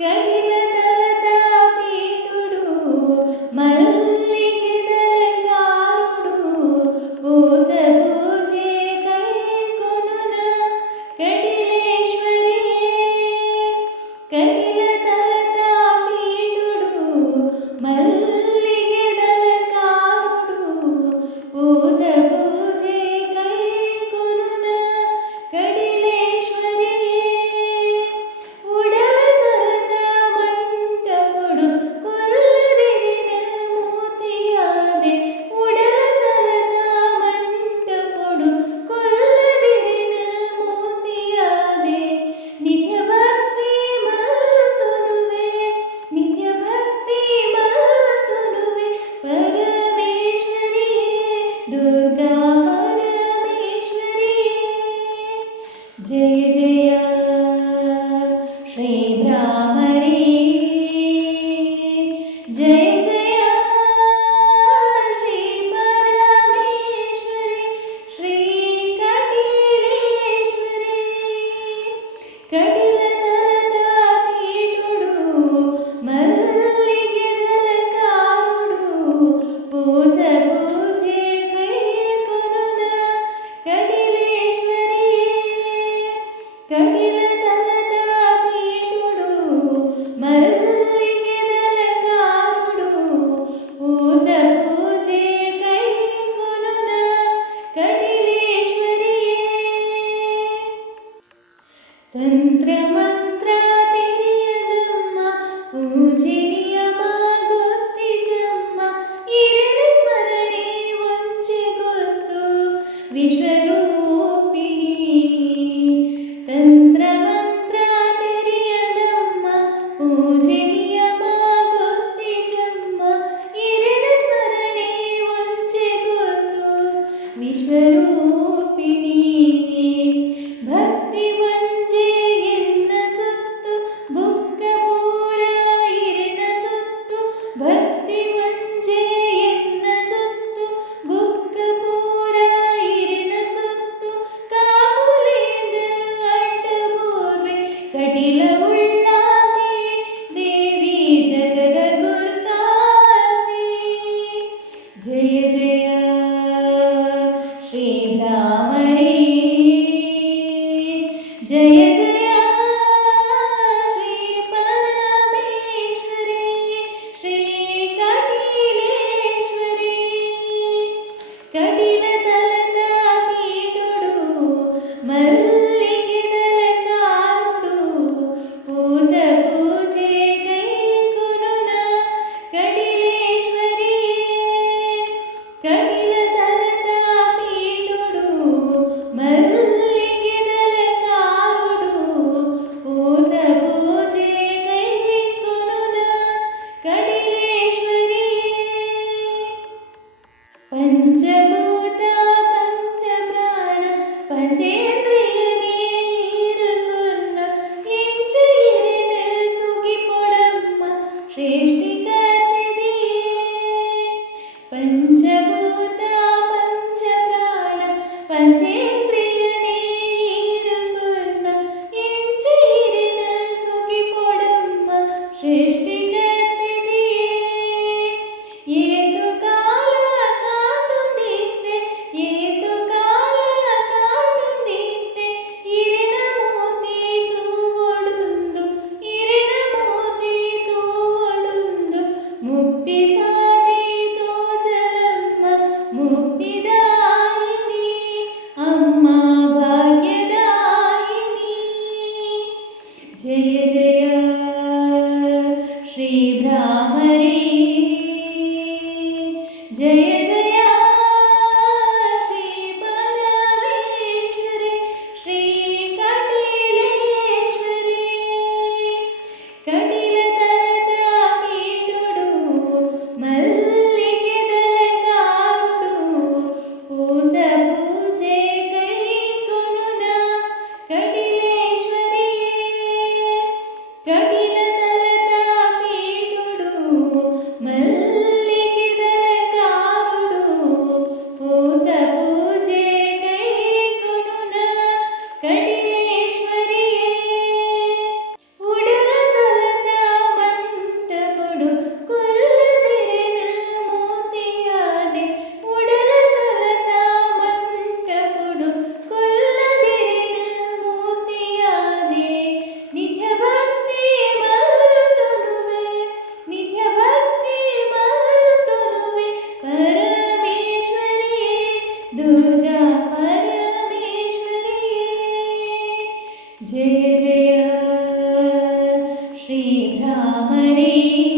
కడిల తలతా పీటుడు మల్లిగే దళకారుడు పూత పూజే కై కొనున కడిలేశ్వరియే కడిల తలతా పీటుడు మల్లిగే దళకారుడు పూత పూజే కై కొనున కడిలేశ్వరియే दुर्गा परमेश्वरी जय जय श्री भ्रामरी जय जय श्री परमेश्वरी श्री कटिलेश्वरी कटिल दलता पीठुडु मल्लिगे दलकारुडु पूत पूजे కడిల తలతా పీటుడు మల్లిగే దళకారుడు పూత పూజే కై కొనున కడిలేశ్వరియే ತಂತ್ರಮಂತ್ರ ತೆರೆಯದಮ್ಮ ಪೂಜನೀಯಮ ಗೊತ್ತಿಜಮ್ಮ ಇರಡ ಸ್ಮರಣೆ ಒಂಚೆ ಗೊತ್ತು ವಿಶ್ವರೂಪಿಣಿ ತಂತ್ರಮಂತ್ರ ತೆರೆಯದಮ್ಮ ಪೂಜನೀಯಮ ಗೊತ್ತಿಜಮ್ಮ ಇರಡ ಸ್ಮರಣೆ ಒಂಚೆ ಗೊತ್ತು ವಿಶ್ವರೂಪಿಣಿ ಭಕ್ತಿ ಒಂಜೆ ಎನ್ನ ಸುತ್ತು ಬುಕ್ಕ ಪೂರ ಇರಿನ ಸುತ್ತು ಭಕ್ತಿ ಒಂಜೆ ಎನ್ನ ಸುತ್ತು ಬುಕ್ಕ ಪೂರ ಇರಿನ ಸುತ್ತು ಕಾಪುಲೇಂದು ಅಡ್ಡ ಪೂರ್ವೆ ಕಟಿಲ ಉಳ್ಳಾತಿ ದೇವಿ ಜಗದ ಗುರ್ತಾತಿ ಜಯ ಜಯ ಶ್ರೀ ಭ್ರಾಮರಿ जय जय श्री परमेश्वरी श्री कटिलेश्वरी कटिल तलता पीठुडु मल्लिगे दळकारुडु पूत पूजे कೈ ಕೊನುನ ಕಡಿಲೇಶ್ವರಿಯೇ ಕಟಿಲ ತಲತಾ ಪೀಠುಡು ಮಲ್ಲಿಗೆ पूत पूजे कೈ ಕೊನುನ ಕಡಿಲೇಶ್ವರಿಯೇ पंचभूत पंचप्राण पंचेन्द्रियने इरुकुन्न इंचुयिरिन सुगिपोडम्म श्रेष्ठिकतिदिये पंचभूत पंचप्राण पंचेन्द्रियने इरुकुन्न इंचुयिरिन सुगिपोडम्म श्रेष्ठिकतिदिये ಏತು ಕಾಲ ಕಾದುಂದಿತ್ತೆ ಏತು ಕಾಲ ಕಾದುಂದಿತ್ತೆ ಇರಿನ ಮೂರ್ತಿ ತೂವೊಡುಂದು ಇರಿನ ಮೂರ್ತಿ ತೂವೊಡುಂದು ಮುಕ್ತಿ ಸಾಧಿತೋ ಜಲಮ್ಮ ಮುಕ್ತಿದಾಯಿನಿ ಅಮ್ಮ ಭಾಗ್ಯದಾಯಿನಿ ಜಯ ಜಯ ಶ್ರೀ ಭ್ರಾಮರಿ जय जय श्री परमेश्वरी श्री कटिलेश्वरी कटिल तलता पीठुडु मल्लिगे दळकारुडु पूत पूजे कೈ जय जय श्रीभ्रामरी